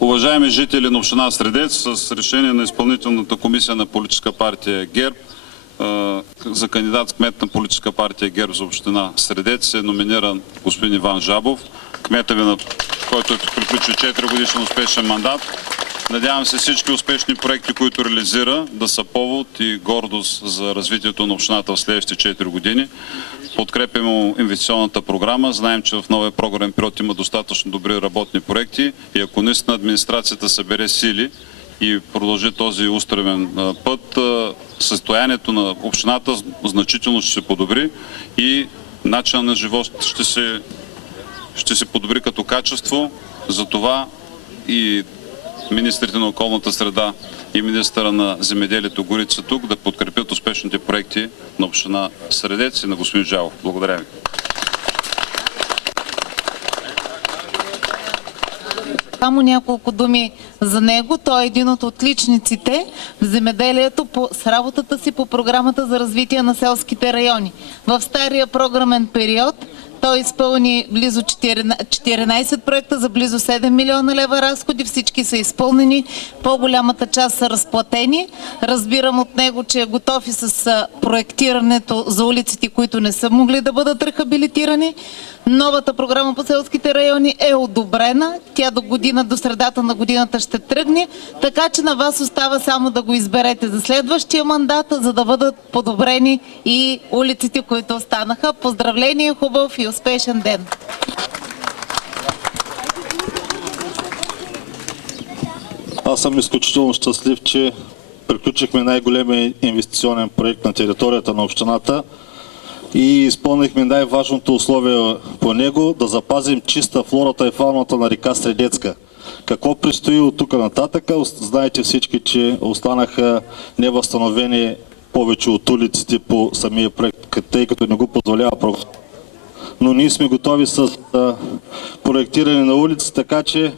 Уважаеми жители на община Средец, с решение на изпълнителната комисия на политическа партия ГЕРБ за кандидат кмет на политическа партия ГЕРБ за община Средец е номиниран господин Иван Жабов, кмета ви, който приключи 4 годишен успешен мандат. Надявам се всички успешни проекти, които реализира, да са повод и гордост за развитието на общината в следващите 4 години. Подкрепяме инвестиционната програма. Знаем, че в новия програмен период има достатъчно добри работни проекти и ако наистина администрацията събере сили и продължи този устремен път, състоянието на общината значително ще се подобри и начинът на живот ще се подобри като качество. Затова и министрите на околната среда и министъра на земеделието горите са тук да подкрепят успешните проекти на община Средец и на господин Жабов. Благодаря ви. Само няколко думи за него. Той е един от отличниците в земеделието с работата си по програмата за развитие на селските райони. В стария програмен период той изпълни близо 14 проекта за близо 7 милиона лева разходи. Всички са изпълнени. По-голямата част са разплатени. Разбирам от него, че е готов и с проектирането за улиците, които не са могли да бъдат рехабилитирани. Новата програма по селските райони е одобрена. Тя до средата на годината ще тръгне. Така че на вас остава само да го изберете за следващия мандат, за да бъдат подобрени и улиците, които останаха. Поздравления, хубав и успешен ден! Аз съм изключително щастлив, че приключихме най-големия инвестиционен проект на територията на общината и изпълнихме най-важното условие по него — да запазим чиста флората и фауната на река Средецка. Какво предстои от тук нататък? Знаете всички, че останаха невъзстановени повече от улиците по самия проект, тъй като не го позволява програма. Но ние сме готови с проектиране на улици, така че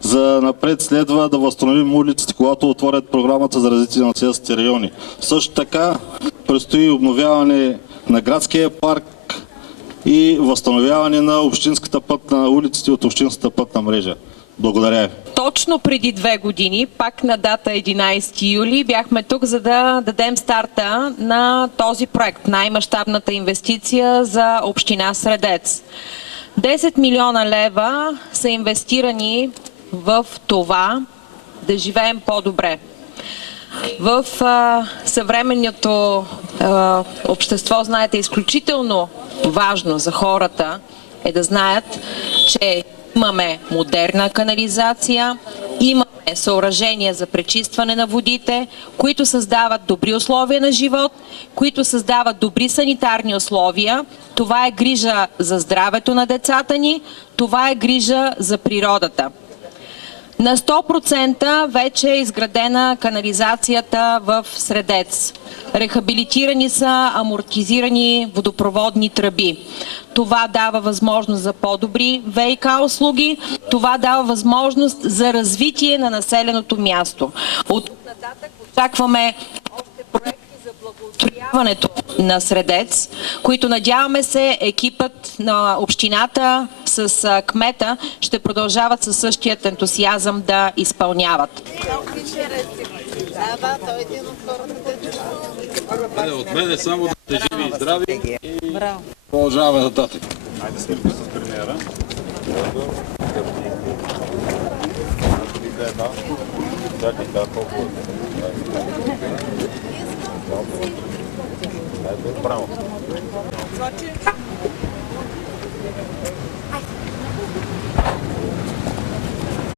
за напред следва да възстановим улиците, когато отворят програмата за развитие на селските райони. Също така предстои обновяване на градския парк и възстановяване на общинската пътна улиците от общинската пътна мрежа. Благодаря ви. Точно преди 2 години, пак на дата 11 юли, бяхме тук, за да дадем старта на този проект, най-мащабната инвестиция за община Средец. 10 милиона лева са инвестирани в това да живеем по-добре. В съвременното общество, знаете, изключително важно за хората е да знаят, че имаме модерна канализация, имаме съоръжения за пречистване на водите, които създават добри условия на живот, които създават добри санитарни условия. Това е грижа за здравето на децата ни, това е грижа за природата. На 100% вече е изградена канализацията в Средец. Рехабилитирани са амортизирани водопроводни тръби. Това дава възможност за по-добри ВиК услуги. Това дава възможност за развитие на населеното място. От тук нататък очакваме още проекти за благоустрояването на Средец, които, надяваме се, екипът на общината с кмета ще продължават със същият ентусиазъм да изпълняват. От мене само да сте живи и здрави и продължаваме нататък. Хайде снимка с премиера. Браво.